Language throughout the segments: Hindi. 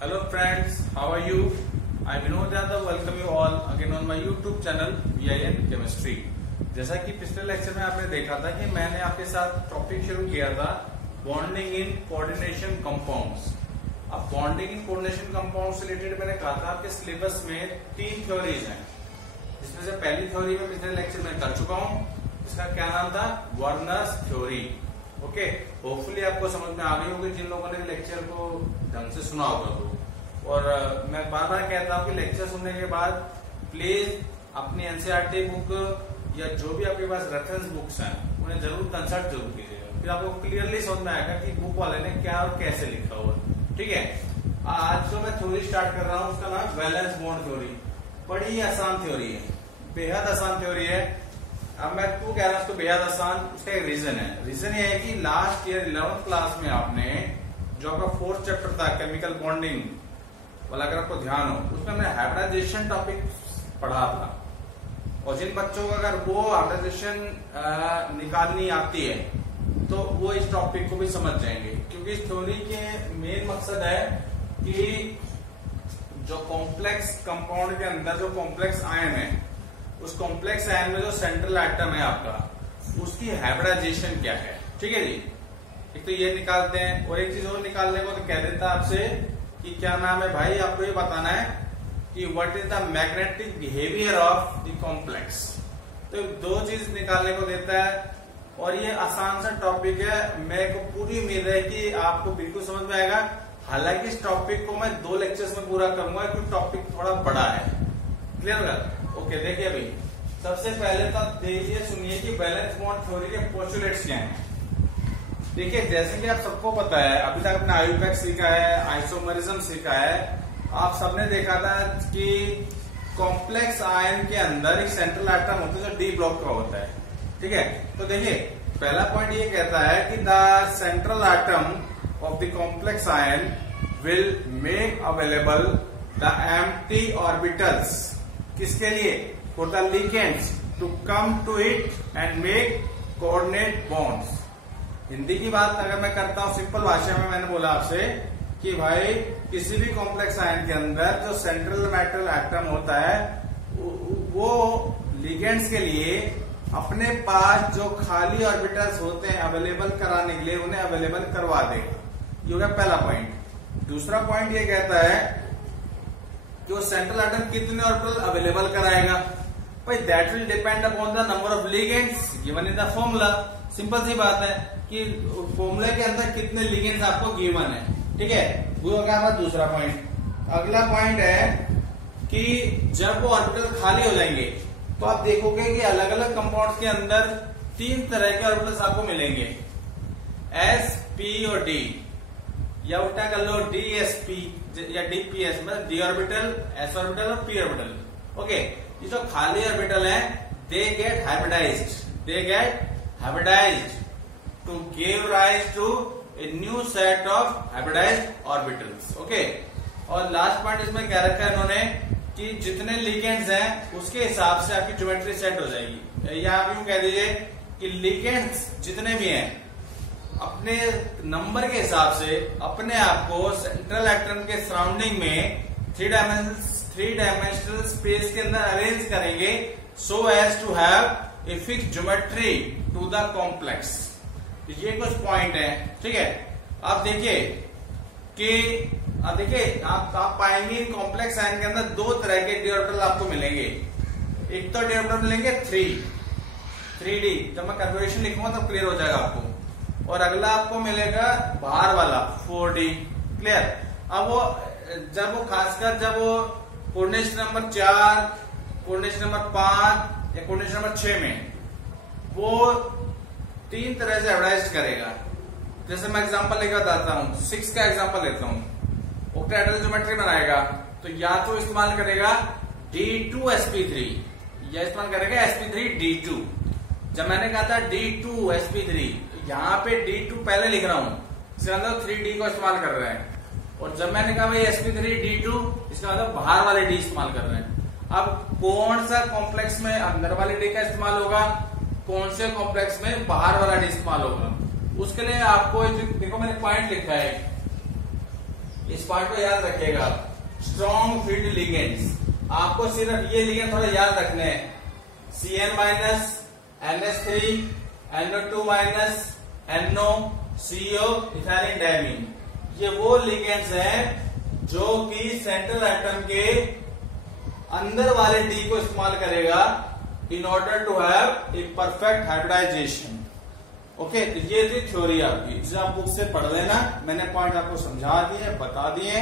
Hello friends, how are you? I Vinod Yadav welcome you all again on my YouTube channel VIN Chemistry। जैसा कि पिछले लेक्चर में आपने देखा था कि मैंने आपके साथ टॉपिक शुरू किया था बॉन्डिंग इन कोऑर्डिनेशन कंपाउंड्स। अब बॉन्डिंग इन कोऑर्डिनेशन कंपाउंड से रिलेटेड मैंने कहा था आपके सिलेबस में 3 थ्योरीज हैं, जिसमें से पहली थ्योरी में पिछले लेक्चर में कर चुका हूं, इसका क्या नाम था, वर्नर्स थ्योरी। ओके, होपफुली आपको समझ में आ गई होगी जिन लोगों ने लेक्चर को ढंग से सुना होगा तो। और मैं बार बार कहता हूँ कि लेक्चर सुनने के बाद प्लीज अपनी एनसीईआरटी बुक या जो भी आपके पास रेफरेंस बुक्स हैं उन्हें जरूर कंसल्ट जरूर कीजिएगा, फिर आपको क्लियरली समझ में आएगा कि बुक वाले ने क्या और कैसे लिखा हुआ। ठीक है, आज जो मैं थ्योरी स्टार्ट कर रहा हूँ उसका नाम वैलेंस बॉन्ड थ्योरी। बड़ी आसान थ्योरी है, बेहद आसान थ्योरी है। अब मैं क्यों कह रहा हूं उसको बेहद आसान, उसका एक रीजन है। रीजन ये है कि लास्ट ईयर 11th क्लास में आपने जो आपका 4th चैप्टर था केमिकल बॉन्डिंग वाला, अगर आपको ध्यान हो, उसमें हमने हाइब्रिडाइजेशन टॉपिक पढ़ा था। और जिन बच्चों को अगर वो हाइब्रिडाइजेशन निकालनी आती है तो वो इस टॉपिक को भी समझ जाएंगे, क्योंकि इस थ्योरी के मेन मकसद है कि जो कॉम्प्लेक्स कंपाउंड के अंदर जो कॉम्प्लेक्स आयन है, उस कॉम्प्लेक्स आयन में जो सेंट्रल एटम है आपका, उसकी हाइब्रिडाइजेशन क्या है। ठीक है जी, एक तो ये निकालते हैं, और एक चीज और निकालने को तो कह देता है आपसे कि क्या नाम है भाई, आपको ये बताना है कि what is the magnetic behaviour of the complex. तो दो चीज निकालने को देता है, और ये आसान सा टॉपिक है। मेरे को पूरी उम्मीद है कि आपको बिल्कुल समझ में आएगा। हालांकि इस टॉपिक को मैं 2 लेक्चर्स में पूरा करूंगा क्योंकि टॉपिक थोड़ा बड़ा है। क्लियर होगा? ओके, देखिए भाई, सबसे पहले तो देखिए सुनिए कि बैलेंस बॉन्ड थ्योरी के पोस्टुलेट्स क्या हैं। देखिए, जैसे कि आप सबको पता है, अभी तक आपने आईयूपैक्स सीखा है, आइसोमरिज्म सीखा है। आप सबने देखा था कि कॉम्प्लेक्स आयन के अंदर एक सेंट्रल एटम होता है जो डी ब्लॉक का होता है। ठीक है, तो देखिए पहला पॉइंट ये कहता है कि the central atom of the complex ion will make available the empty orbitals. किसके लिए? For the ligands to come to it and make coordinate bonds. Hindi की बात अगर मैं करता हूं सिंपल भाषा में, मैंने बोला आपसे कि भाई किसी भी कॉम्प्लेक्स आयन के अंदर जो सेंट्रल मेटल एटम होता है वो लिगेंड्स के लिए अपने पास जो खाली ऑर्बिटल्स होते हैं अवेलेबल कराने के लिए उन्हें अवेलेबल करवा देगा। ये हो गया पहला पॉइंट। दूसरा पॉइंट ये कहता है जो सेंट्रल एटम कितने ऑर्बिटल अवेलेबल कराएगा, भाई that will depend upon the number of ligands given in the formula. Simple सी बात है कि फॉर्मूला के अंदर कितने लिगेंड्स आपको गिवन है। ठीक है, वो हो गया हमारा दूसरा पॉइंट। अगला पॉइंट है कि जब वो ऑर्बिटल खाली हो जाएंगे तो आप देखोगे कि अलग अलग कंपाउंड्स के अंदर 3 तरह के ऑर्बिटल्स आपको मिलेंगे, एस, पी और डी, या उल्टा कर लो डीएसपी या डीपीएस, मतलब डी ऑर्बिटल, एस ऑर्बिटल और पी ऑर्बिटल। ओके, ये जो खाली ऑर्बिटल है they get hybridized to give rise to a new set of hybridized orbitals. Okay, और लास्ट पॉइंट इसमें क्या रखा है इन्होंने कि जितने लिगेंड्स हैं उसके हिसाब से आपकी ज्योमेट्री सेट हो जाएगी, या आप यूं कह दीजिए कि लिगेंड्स जितने भी हैं अपने नंबर के हिसाब से अपने आप को सेंट्रल एटम के सराउंडिंग में 3 डायमेंशनल स्पेस के अंदर अरेंज करेंगे so as to have a fixed geometry to the complex. ये कुछ पॉइंट है। ठीक है, आप देखिए कि आप पाएंगे इन कॉम्प्लेक्स आयन के अंदर 2 तरह के डी ऑर्बिटल आपको मिलेंगे। एक तो डी ऑर्बिटल मिलेंगे 3D, जब मैं कन्वर्जेशन लिखूंगा तो क्लियर हो जाएगा आपको। और अगला आपको मिलेगा बाहर वाला 4D। क्लियर? अब वो खासकर जब वो कोऑर्डिनेशन नंबर 4, कोऑर्डिनेशन नंबर 5 या कोऑर्डिनेशन नंबर 6 में वो 3 तरह से हाइब्रिडाइज करेगा। जैसे मैं एग्जांपल लेकर बताता हूं, 6 का एग्जांपल लेता हूं। ऑक्टाहेड्रल ज्योमेट्री बनाएगा तो या तो इस्तेमाल करेगा D2sp3 या इस्तेमाल करेगा sp3d2। जब मैंने कहा था D2sp3, यहाँ पे D2 पहले लिख रहा हूं, इसका मतलब 3D को इस्तेमाल कर रहे हैं। और जब मैंने कहा भाई sp3d2, इसका मतलब बाहर वाले D इस्तेमाल कर रहे हैं। अब कौन सा कॉम्प्लेक्स में अंदर वाले D का इस्तेमाल होगा, कौन से कॉम्प्लेक्स में बाहर वाला D इस्तेमाल होगा, उसके लिए आपको देखो मैंने पॉइंट लिखा है, इस पार्ट को याद रखिएगा, स्ट्रॉन्ग फील्ड लिगेंड्स। आपको सिर्फ ये लिगेंड थोड़ा याद रखने हैं, Cn minus, NH3, NO2 minus, NO, CO, ethylene diamine. ये वो लिगेंड्स हैं जो कि सेंट्रल एटम के अंदर वाले डी को इस्तेमाल करेगा in order to have a perfect hybridization. Okay, तो ये थी थ्योरी आपकी, जिसे आप बुक से पढ़ लेना। मैंने पॉइंट आपको समझा दिए, बता दिए।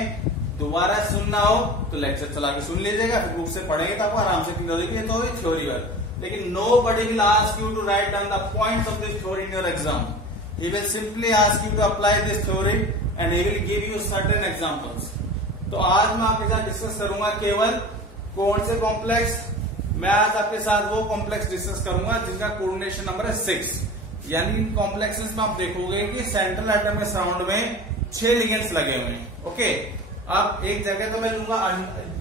दोबारा सुनना हो तो लेक्चर चला के सुन लीजिएगा, फिर बुक से पढ़ेंगे तो आपको आराम से क्लियर हो जाएगी। तो ये थ्योरी वाला, लेकिन nobody will ask you to write down the points of this theory in your exam. He will simply ask you to apply this theory and he will give you certain examples. तो आज मैं आपके साथ डिस्कस करूंगा केवल कौन से कॉम्प्लेक्स। मैं आज आपके साथ वो कॉम्प्लेक्स डिस्कस करूंगा जिनका कोऑर्डिनेशन नंबर है 6। यानी इन कॉम्प्लेक्सेस में आप देखोगे कि सेंट्रल एटम के सराउंड में 6 लिगेंड्स लगे हुए हैं। ओके, अब एक जगह तो मैं लूंगा,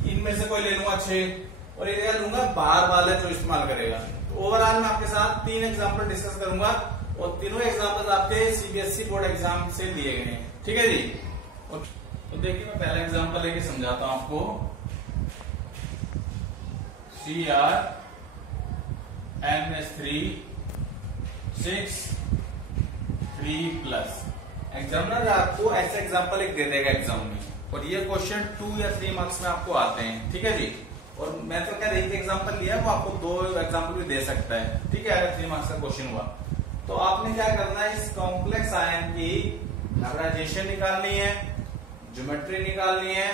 इनमें से कोई ले लूंगा 6 और एक जगह लूंगा बाहर वाला जो इस्तेमाल करेगा। तो ओवरऑल मैं आपके साथ 3 एग्जाम्पल डिस्कस करूंगा और तीनों एग्जाम्पल आपके सीबीएसई बोर्ड एग्जाम से दिए गए हैं। ठीक है जी। तो देखिए, मैं पहला एग्जाम्पल लेके समझाता हूं आपको। Cr NH3 6 3+। एग्जामिनर आपको ऐसे एग्जाम्पल एक दे देगा एग्जाम में, और ये क्वेश्चन 2 या 3 मार्क्स में आपको आते हैं। ठीक है जी। और मैं तो क्या एक एग्जाम्पल लिया, वो आपको 2 एग्जाम्पल भी दे सकता है। ठीक है, अगर 3 मार्क्स का क्वेश्चन हुआ तो आपने क्या करना है, इस कॉम्प्लेक्स आयन की हाइब्रिडाइजेशन निकालनी है, ज्योमेट्री निकालनी है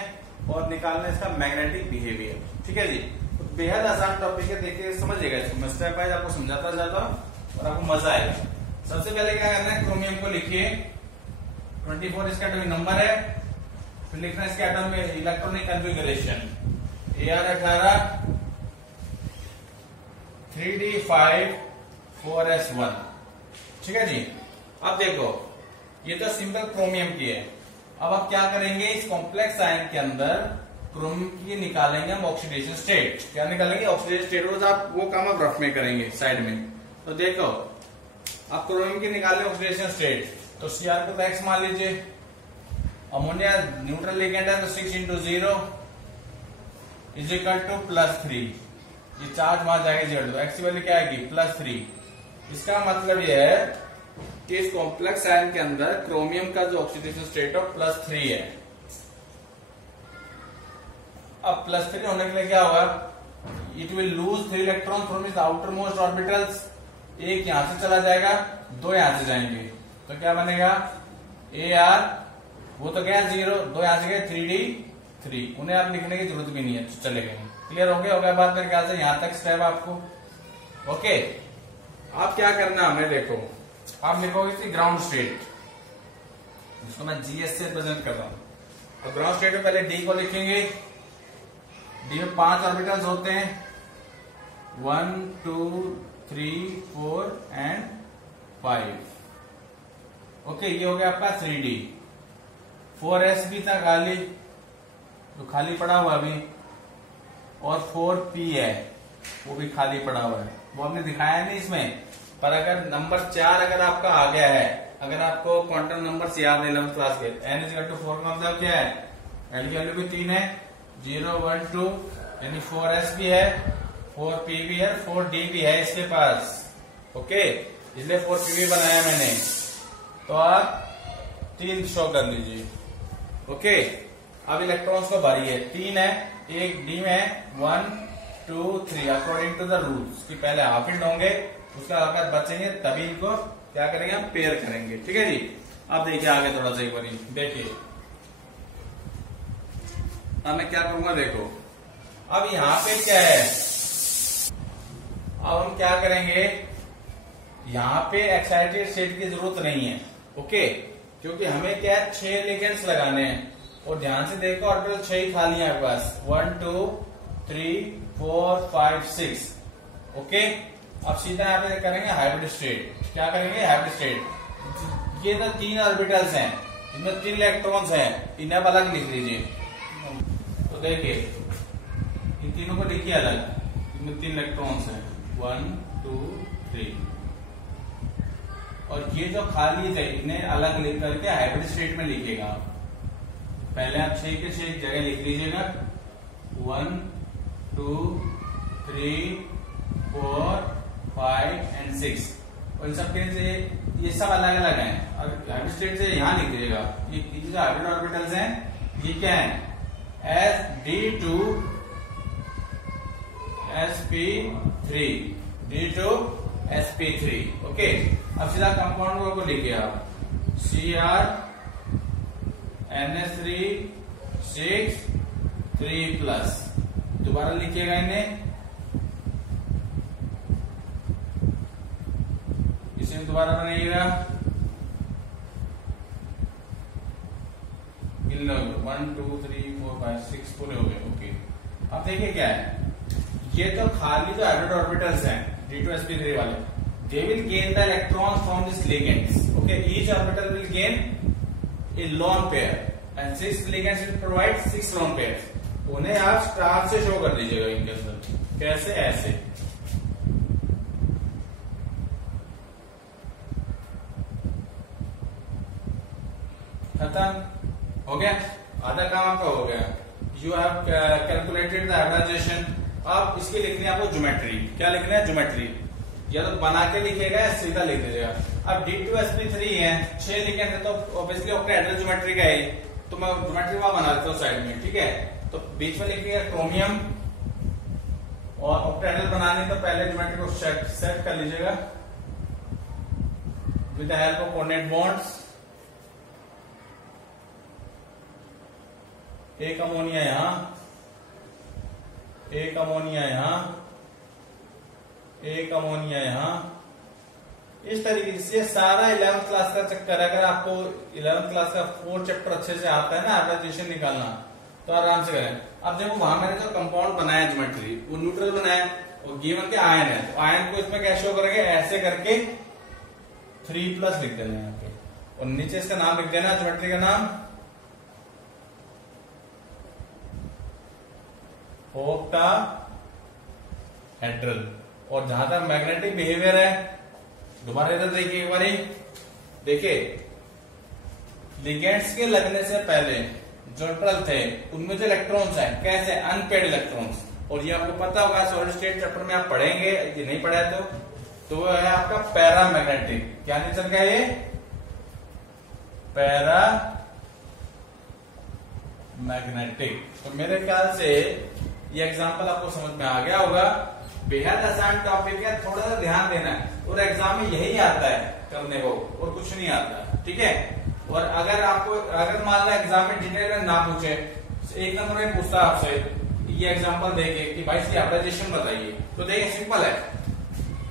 और निकालना है इसका मैग्नेटिक बिहेवियर। ठीक है जी। तो बेहद आसान टॉपिक है, देखिए समझिएगा इसको। मैं स्टेप बाय आपको समझाता जाता हूं और आपको मजा आएगा। सबसे पहले क्या करना है, क्रोमियम को लिखिए। 24 इसका एटॉमिक नंबर है। फिर लिखना है इसके एटम में electronic configuration Ar18 3d5 4s1। ठीक है जी। अब देखो, ये तो सिंपल क्रोमियम की है। अब आप क्या करेंगे, इस कॉम्प्लेक्स आयन के अंदर क्रोमियम की निकालेंगे हम ऑक्सीडेशन स्टेट। क्या निकालेंगे, ऑक्सीडेशन स्टेट। रोज आप वो काम आप रफ में करेंगे साइड में। तो देखो, आप क्रोमियम की निकालें ऑक्सीडेशन स्टेट, तो Cr को तो X मान लीजिए। अमोनिया न्यूट्रल लिगेंड है, तो 6 × 0 = +3। ये चार्ज वहां जाएगा 0, तो X की वैल्यू क्या आएगी, +3। इसका मतलब यह है कि इस कॉम्प्लेक्स आयन के अंदर क्रोमियम का जो ऑक्सीडेशन स्टेट है +3 है। अब +3 होने के लिए क्या होगा, it will lose 3 electron from its outer most orbitals. एक यहां से चला जाएगा, 2 यहां से जाएंगे, तो क्या बनेगा, Ar, वो तो गया 0, 2 यहां से गए 3d3। उन्हें आप लिखने की जरूरत भी नहीं है, तो चले गए। क्लियर हो गया बात मेरे ख्याल से, यहां तक स्टेप आपको। ओके, आप क्या करना हमें, देखो आप लिखोगे ग्राउंड स्टेट, जिसको मैं GS से प्रेजेंट कर रहा हूं। तो ग्राउंड स्टेट में पहले D को लिखेंगे। D में 5 ऑर्बिटल्स होते हैं, 1 2 3 4 एंड 5। ओके, ये हो गया आपका 3D। 4s भी था खाली, तो खाली पड़ा हुआ अभी, और 4p है, वो भी खाली पड़ा हुआ है। वो हमने दिखाया नहीं इसमें, पर अगर नंबर 4 अगर आपका आ गया है, अगर आपको क्वांटम नंबर से याद है 11th क्लास के, n=4 का मतलब क्या है, l की वैल्यू भी 3 है, 0 1 2, यानी 4s भी है, 4p भी है, 4d भी है इसके पास। ओके, इसलिए 4p भी बनाया मैंने। तो आप 3 शो कर लीजिए। ओके, अब इलेक्ट्रॉन्स को भरिए। 3 है, एक D में है, 1 2 3 अकॉर्डिंग टू द रूल्स कि पहले हाफ फील्ड होंगे, उसका अगर बचेंगे तभी इनको क्या करेंगे, हम पेयर करेंगे। ठीक है जी। अब देखिए आगे थोड़ा सा एक बार देखिए, अब मैं क्या करूंगा, देखो अब यहाँ पे क्या है, अब हम क्या करेंगे, यहाँ पे एक्साइटेड स्टेट की जरूरत नहीं है। ओके, क्योंकि हमें क्या है, 6 लिगेंड्स लगाने हैं। और ध्यान से देखो, ऑर्बिटल 6 ही खाली है आपके पास, 1 2 3 4 5 6। ओके, अब सीधा यहाँ पे करेंगे हाइब्रिड स्टेट। क्या करेंगे, हाइब्रिड स्टेट। ये तो 3 ऑर्बिटल्स हैं, इनमें 3 इलेक्ट्रॉन्स हैं, इन्हें अलग लिख लीजिए। तो देखिए, इन तीनों को लिखिए अलग, इनमें 3 इलेक्ट्रॉन्स हैं, 1 2 3। और ये जो खाली थे, इन्हें अलग लिख करके हाइब्रिड स्टेट में लिखिएगा आप। पहले आप 6 के 6 जगह लिख लीजिएगा, 1 2 3 4 5 एंड 6। और इन सबके से ये सब अलग अलग हैं। और हाइब्रिड स्टेट से यहां लिख दीजिएगा, ये जो हाइब्रिड ऑर्बिटल्स हैं ये क्या है, sd2 sp3 d2 sp3। Okay, अब सीधा कंपाउंड को लिखिए आप, Cr NH3 6 3+। दोबारा लिखिएगा इन्हें, इसे दोबारा बनाइएगा, 1 2 3 4 5 6 पूरे हो गए। ओके, अब देखिए क्या है, ये तो खाली जो हाइब्रिड ऑर्बिटल्स हैं d2 sp3 वाले, they will gain the electrons from these ligands. Okay, each orbital will gain a lone pair and 6 ligands will provide 6 lone pairs. उन्हें आप स्टार से शो कर दीजिएगा इनके अंदर, कैसे, ऐसे। खत्म हो गया, आधा काम आपका हो गया। You have calculated the hybridization. अब इसकी लिखनी है आपको ज्योमेट्री। क्या लिखना है, ज्योमेट्री। या तो बना के लिखेगा या सीधा लिख दीजिएगा। अब d2 sp3 है, 6 लिखे थे तो ऑब्वियसली ऑक्टाहेड्रल ज्योमेट्री का है, तो मैं ज्योमेट्री वहां बना देता हूँ साइड में, ठीक है। तो बीच में लिखिएगा क्रोमियम, और ऑक्टाहेड्रल बनाने तो पहले ज्योमेट्री को सेट कर लीजिएगा with the help of coordinate bonds. एक अमोनिया यहां, एक अमोनिया यहां, एक अमोनिया यहां, इस तरीके से। सारा 11th क्लास का चक्कर है। अगर आपको 11th क्लास का 4 चैप्टर अच्छे से आता है ना हाइब्रिडाइजेशन निकालना, तो आराम से करें। अब देखो वहां मैंने जो कंपाउंड बनाया ज्योमेट्री, वो न्यूट्रल बनाया और गिवन के आयन है, तो आयन को इसमें क्या शो करेंगे, ऐसे करके 3+ लिख देना है यहाँ पे, और नीचे इसका नाम लिख देना, ज्योमेट्री का नाम ऑक्टाहेड्रल। और जहां तक मैग्नेटिक बिहेवियर है, दोबारा इधर देखिए एक बार, देखिए लिगेंड्स के लगने से पहले जो न्यूट्रल थे उनमें जो इलेक्ट्रॉन्स हैं, कैसे, अनपेड इलेक्ट्रॉन्स। और ये आपको पता होगा, सॉलिड स्टेट चैप्टर में आप पढ़ेंगे, ये नहीं पढ़ा तो वो है आपका पैरामैग्नेटिक। क्या नेचर का ये, पैरामैग्नेटिक। तो मेरे ख्याल से ये एग्जाम्पल आपको समझ में आ गया होगा। बेहद आसान टॉपिक है, थोड़ा सा ध्यान देना है, और एग्जाम में यही आता है करने को, और कुछ नहीं आता, ठीक है। और अगर आपको, अगर मान लो एग्जाम में डिटेल में ना पूछे, एक नंबर में पूछता आपसे ये एग्जाम्पल देके कि भाई इसकी हाइब्रिडाइजेशन बताइए, तो देखिए सिंपल है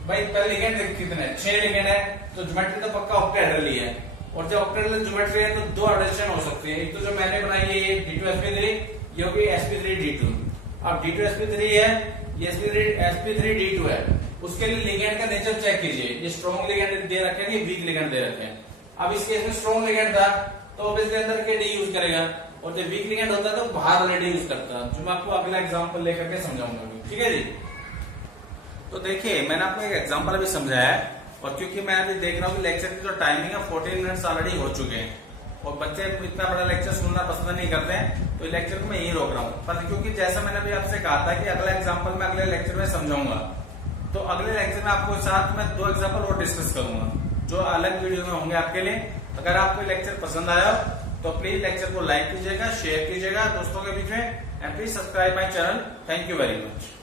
भाई। पहले लिगेंड कितने, 6 लिगेंड है, तो ज्योमेट्री तो पक्का ऑक्टाहेड्रल ही है। और जब ऑक्टाहेड्रल ज्योमेट्री है तो 2 हाइब्रिडाइजेशन हो सकती है। एक तो जो मैंने बनाई है ये d2 sp3, ये होगी sp3 d2। अब d2 sp3 है, ये sp3 d2 है, उसके लिए लिगेंड का नेचर चेक कीजिए। ये स्ट्रॉन्ग लिगेंड दे रखे हैं, वीक लिगेंड दे रखे हैं। अब इस केस में स्ट्रॉन्ग लिगेंड था तो ऑब्वियसली अंदर के डी यूज करेगा, और जब वीक लिगेंड होता है तो बाहर वाले डी यूज करता है, जो मैं आपको अगला एग्जांपल लेकर के समझाऊंगा, ठीक है जी। तो देखिए मैंने आपको एक एग्जांपल अभी समझाया है, और क्योंकि मैं अभी देख रहा हूँ कि लेक्चर की जो टाइमिंग है 14 मिनट्स ऑलरेडी हो चुके हैं, और बच्चे इतना बड़ा लेक्चर सुनना पसंद नहीं करते हैं, तो लेक्चर को मैं यही रोक रहा हूँ। पर क्योंकि जैसा मैंने अभी आपसे कहा था कि अगला एग्जांपल मैं अगले लेक्चर में समझाऊंगा, तो अगले लेक्चर में आपको साथ में 2 एग्जांपल और डिस्कस करूंगा, जो अलग वीडियो में होंगे आपके लिए। अगर आपको लेक्चर पसंद आया तो प्लीज लेक्चर को लाइक कीजिएगा, शेयर कीजिएगा दोस्तों के बीच में, and please subscribe my channel. Thank you very much.